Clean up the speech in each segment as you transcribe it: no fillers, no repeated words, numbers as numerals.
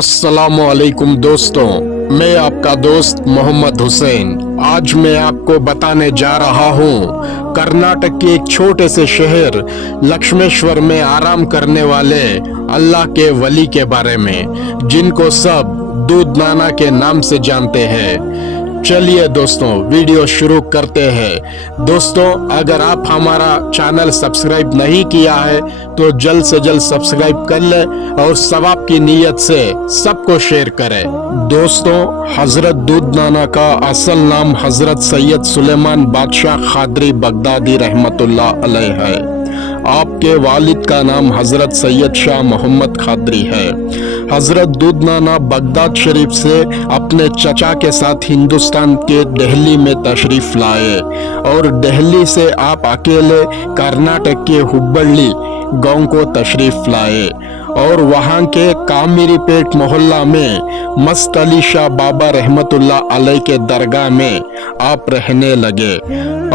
अस्सलामुअलैकुम दोस्तों, मैं आपका दोस्त मोहम्मद हुसैन। आज मैं आपको बताने जा रहा हूँ कर्नाटक के एक छोटे से शहर लक्ष्मेश्वर में आराम करने वाले अल्लाह के वली के बारे में, जिनको सब दूध नाना के नाम से जानते हैं। चलिए दोस्तों, वीडियो शुरू करते हैं। दोस्तों, अगर आप हमारा चैनल सब्सक्राइब नहीं किया है तो जल्द से जल्द सब्सक्राइब कर ले और सवाब की नीयत से सबको शेयर करें। दोस्तों, हजरत दूध नाना का असल नाम हजरत सैयद सुलेमान बादशाह खादरी बगदादी रहमतुल्लाह अलैह है। आपके वालिद का नाम हजरत सैयद शाह मोहम्मद खादरी है। हजरत दूध नाना बगदाद शरीफ से अपने चचा के साथ हिंदुस्तान के दिल्ली में तशरीफ लाए और दिल्ली से आप अकेले कर्नाटक के हुब्बಳ್ಳಿ गांव को तशरीफ लाए और वहां के कामिरीपेट मोहल्ला में मस्त अली शाह बाबा रहमतुल्लाह अलैह के दरगाह में आप रहने लगे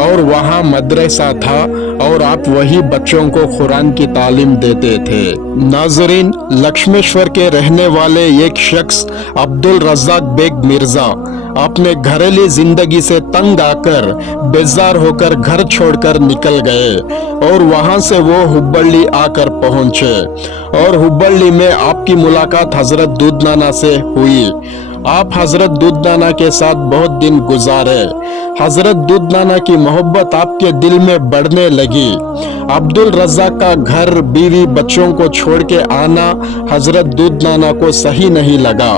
और वहां मदरसा था और आप वही बच्चों को कुरान की तालीम देते थे। नाजरीन, लक्ष्मेश्वर के रहने वाले एक शख्स अब्दुल रज़ाक बेग मिर्जा अपने घरेलू जिंदगी से तंग आकर बेजार होकर घर छोड़कर निकल गए और वहां से वो हुब्बಳ್ಳಿ आकर पहुंचे और हुब्बಳ್ಳಿ में आपकी मुलाकात हजरत दूध नाना से हुई। आप हजरत दूध नाना के साथ बहुत दिन गुजारे। हजरत दूध नाना की मोहब्बत आपके दिल में बढ़ने लगी। अब्दुल रज़ाक का घर, बीवी, बच्चों को छोड़ के आना हजरत दूध नाना को सही नहीं लगा,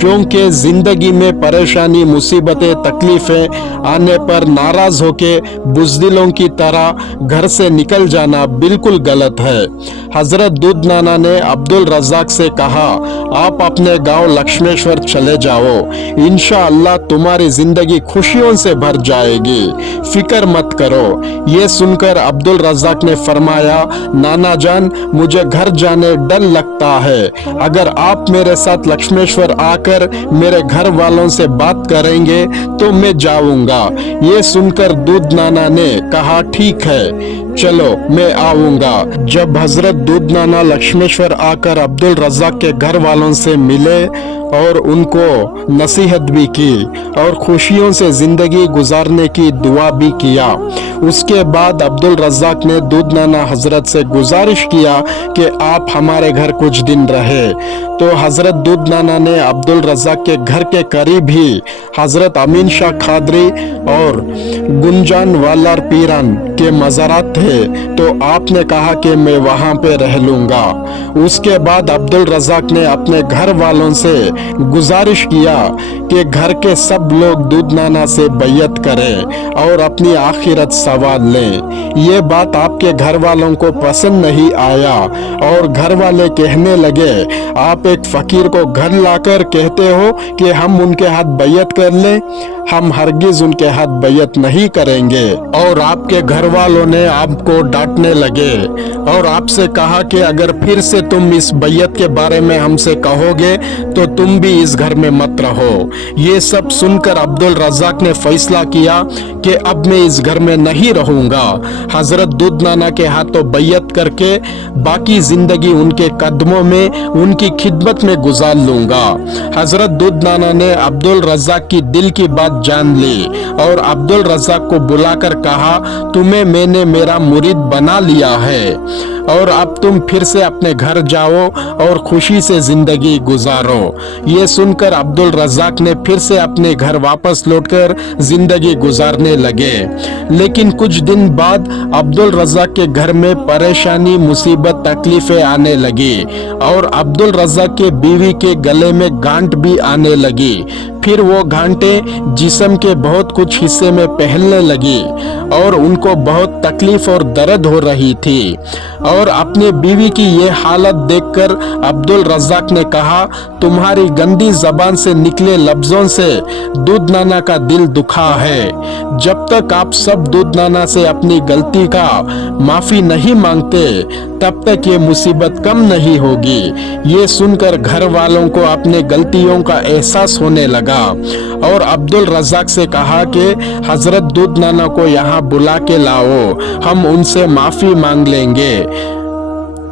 क्योंकि जिंदगी में परेशानी, मुसीबतें, तकलीफें आने पर नाराज होके बुज़दिलों की तरह घर से निकल जाना बिल्कुल गलत है। हजरत दूध नाना ने अब्दुल रज़ाक से कहा, आप अपने गांव लक्ष्मेश्वर चले जाओ, इंशाअल्लाह तुम्हारी जिंदगी खुशियों से भर जाएगी, फिक्र मत करो। ये सुनकर अब्दुल रज़ाक ने फरमाया, नाना जान, मुझे घर जाने डर लगता है। अगर आप मेरे साथ लक्ष्मेश्वर आकर मेरे घर वालों से बात करेंगे तो मैं जाऊंगा। ये सुनकर दूध नाना ने कहा, ठीक है, चलो मैं आऊंगा। जब हजरत दूध नाना लक्ष्मेश्वर आकर अब्दुल रज़ाक के घर वालों से मिले और उनको नसीहत भी की और खुशियों से जिंदगी गुजारने की दुआ भी किया। उसके बाद अब्दुल रज़ाक ने दूध नाना हजरत से गुजारिश किया कि आप हमारे घर कुछ दिन रहे। तो हजरत दूध नाना ने अब्दुल रज़ाक के घर के करीब ही हजरत अमीन शाह खादरी और गुंजान वालार पीरान के मज़ारात थे, तो आपने कहा कि मैं वहां पे रह लूंगा। उसके बाद अब्दुल रज़ाक ने अपने घर वालों से गुजारिश किया कि घर के सब लोग दूध नाना से बैयत करें और अपनी आखिरत सवाल लें। ये बात आपके घर वालों को पसंद नहीं आया और घर वाले कहने लगे, आप एक फकीर को घर लाकर कहते हो कि हम उनके हाथ बैयत कर लें, हम हरगिज उनके हाथ बैयत नहीं करेंगे। और आपके घर वालों ने आपको डांटने लगे और आपसे कहा कि अगर फिर से तुम इस बैयत के बारे में हमसे कहोगे तो तुम भी इस घर में मत रहो। ये सब सुनकर अब्दुल रज़ाक ने फैसला किया कि अब मैं इस घर में नहीं रहूंगा। हजरत दूध नाना के हाथों बैयत करके बाकी जिंदगी उनके कदमों में, उनकी खिदमत में गुजार लूंगा। हजरत दूध नाना ने अब्दुल रज़ाक की दिल की बात जान ली और अब्दुल रज़ाक को बुलाकर कहा, तुम्हें मैंने मेरा मुरीद बना लिया है और अब तुम फिर से अपने घर जाओ और खुशी से जिंदगी गुजारो। ये सुनकर अब्दुल रज़ाक ने फिर से अपने घर वापस लौटकर जिंदगी गुजारने लगे। लेकिन कुछ दिन बाद अब्दुल रज़ाक के घर में परेशानी, मुसीबत, तकलीफें आने लगी और अब्दुल रज़ाक के बीवी के गले में गांठ भी आने लगी। फिर वो गांठें जिस्म के बहुत कुछ हिस्से में फैलने लगी और उनको बहुत तकलीफ और दर्द हो रही थी। और अपने बीवी की ये हालत देखकर अब्दुल रज़ाक ने कहा, तुम्हारी गंदी जबान से निकले लफ्जों से दूध नाना का दिल दुखा है। जब तक आप सब दूध नाना से अपनी गलती का माफी नहीं मांगते तब तक ये मुसीबत कम नहीं होगी। ये सुनकर घर वालों को अपने गलतियों का एहसास होने लगा और अब्दुल रज़ाक से कहा कि हजरत दूध नाना को यहाँ बुला के लाओ, हम उनसे माफी मांग लेंगे।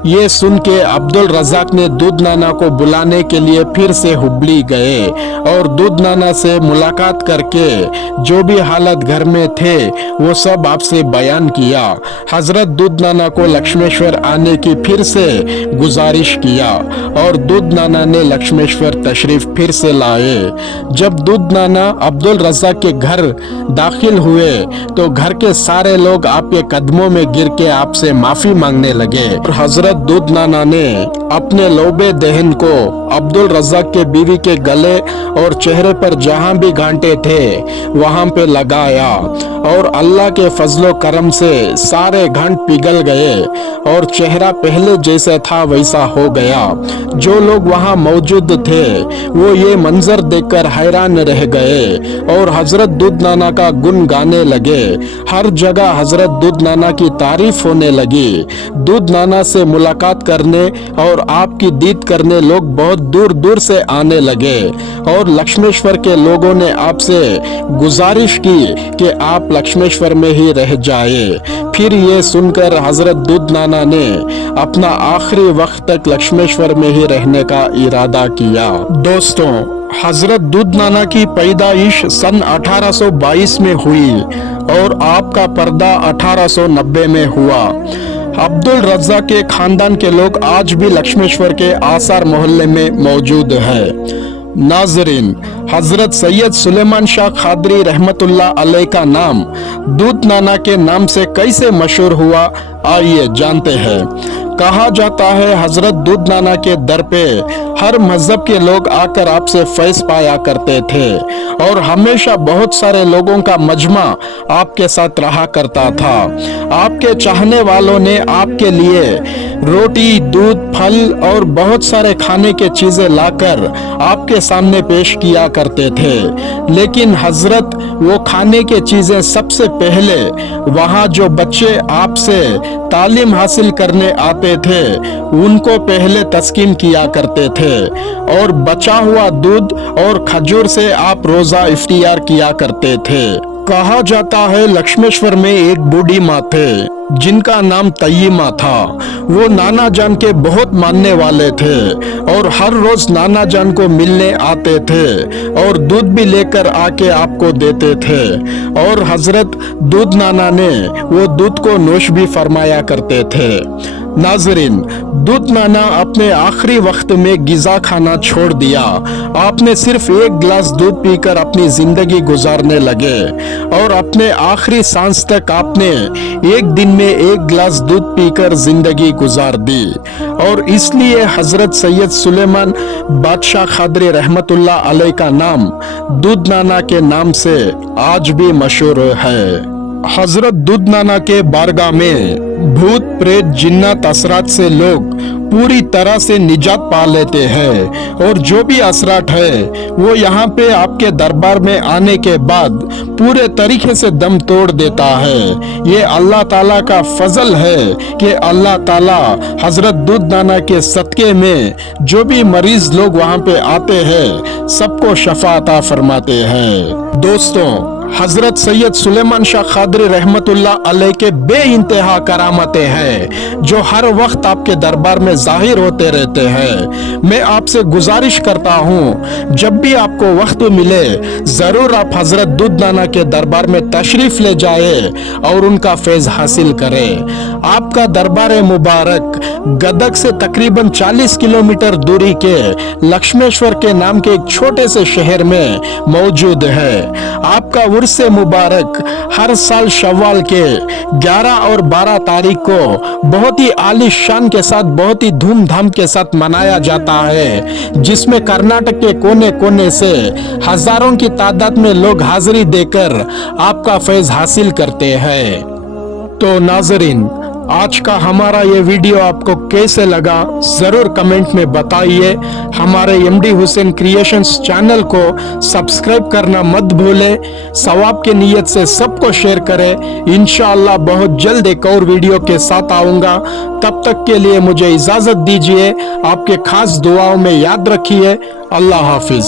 ये सुन के अब्दुल रज़ाक ने दूध नाना को बुलाने के लिए फिर से हुबली गए और दूध नाना से मुलाकात करके जो भी हालत घर में थे वो सब आपसे बयान किया। हजरत दूध नाना को लक्ष्मेश्वर आने की फिर से गुजारिश किया और दूध नाना ने लक्ष्मेश्वर तशरीफ फिर से लाए। जब दूध नाना अब्दुल रज़ाक के घर दाखिल हुए तो घर के सारे लोग आपके कदमों में गिर के आपसे माफी मांगने लगे और हजरत दूध नाना ने अपने लोबे दहन को अब्दुल रज़ाक के बीवी के गले और चेहरे पर जहां भी गांठे थे वहां पे लगाया और अल्लाह के फजलो करम से सारे गांठ पिघल गए और चेहरा पहले जैसा था वैसा हो गया। जो लोग वहां मौजूद थे वो ये मंजर देखकर हैरान रह गए और हजरत दूध नाना का गुण गाने लगे। हर जगह हजरत दूध नाना की तारीफ होने लगी। दूध नाना से मुलाकात करने और आपकी दीद करने लोग बहुत दूर दूर से आने लगे और लक्ष्मेश्वर के लोगों ने आपसे गुजारिश की कि आप लक्ष्मेश्वर में ही रह जाए। फिर ये सुनकर हजरत दूध नाना ने अपना आखिरी वक्त तक लक्ष्मेश्वर में ही रहने का इरादा किया। दोस्तों, हजरत दूध नाना की पैदाइश सन 1822 में हुई और आपका पर्दा 1890 में हुआ। अब्दुल रज़ाक के खानदान के लोग आज भी लक्ष्मेश्वर के आसार मोहल्ले में मौजूद है। नाजरीन, हजरत सैयद सुलेमान शाह खादरी रहमतुल्लाह अलैह का नाम दूध नाना के नाम से कैसे मशहूर हुआ, आइए जानते हैं। कहा जाता है हजरत दूध नाना के दर पे हर मजहब के लोग आकर आपसे फैज पाया करते थे और हमेशा बहुत सारे लोगों का मजमा आपके साथ रहा करता था। आपके चाहने वालों ने आपके लिए रोटी, दूध, फल और बहुत सारे खाने के चीजें लाकर आपके सामने पेश किया करते थे, लेकिन हजरत वो खाने के चीजें सबसे पहले वहाँ जो बच्चे आपसे तालीम हासिल करने आते थे उनको पहले तस्कीन किया करते थे और बचा हुआ दूध और खजूर से आप रोजा इफ्तियार किया करते थे। कहा जाता है लक्ष्मेश्वर में एक बूढ़ी माँ थे जिनका नाम तय्यमा था। वो नाना जान के बहुत मानने वाले थे और हर रोज नाना जान को मिलने आते थे और दूध भी लेकर आके आपको देते थे और हजरत दूध नाना ने वो दूध को नोश भी फरमाया करते थे। नाजरीन, दूध नाना अपने आखिरी वक्त में गिजा खाना छोड़ दिया। आपने सिर्फ एक गिलास दूध पीकर अपनी जिंदगी गुजारने लगे और अपने आखिरी सांस तक आपने एक दिन में एक गिलास दूध पीकर जिंदगी गुजार दी और इसलिए हजरत सैयद सुलेमान बादशाह खादरी रहमतुल्लाह अलैह का नाम दूध नाना के नाम से आज भी मशहूर है। हजरत दूध नाना के बारगाह में भूत, प्रेत, जिन्नात, असरात से लोग पूरी तरह से निजात पा लेते हैं और जो भी असरात है वो यहाँ पे आपके दरबार में आने के बाद पूरे तरीके से दम तोड़ देता है। ये अल्लाह ताला का फजल है कि अल्लाह ताला हजरत दूध नाना के सदके में जो भी मरीज लोग वहाँ पे आते हैं सबको शफा अता फरमाते हैं। दोस्तों, हजरत सैयद सुलेमान शाह खादरी रहमतुल्लाह अलैह के बेइंतहा करामतें हैं जो हर वक्त आपके दरबार में जाहिर होते रहते हैं। मैं आपसे गुजारिश करता हूँ जब भी आपको वक्त मिले जरूर आप हजरत दूध नाना के दरबार में तशरीफ ले जाए और उनका फैज हासिल करें। आपका दरबार मुबारक गदग से तकरीबन 40 किलोमीटर दूरी के लक्ष्मेश्वर के नाम के एक छोटे से शहर में मौजूद है। आपका उर्स मुबारक हर साल शव्वाल के 11 और 12 तारीख को बहुत ही आलीशान के साथ, बहुत ही धूमधाम के साथ मनाया जाता है, जिसमें कर्नाटक के कोने कोने से हजारों की तादाद में लोग हाजिरी देकर आपका फैज हासिल करते हैं। तो नाजरीन, आज का हमारा ये वीडियो आपको कैसे लगा जरूर कमेंट में बताइए। हमारे एमडी हुसैन क्रिएशंस चैनल को सब्सक्राइब करना मत भूले। सवाब के नियत से सबको शेयर करें। इंशाअल्लाह बहुत जल्द एक और वीडियो के साथ आऊंगा। तब तक के लिए मुझे इजाजत दीजिए। आपके खास दुआओं में याद रखिए। अल्लाह हाफिज।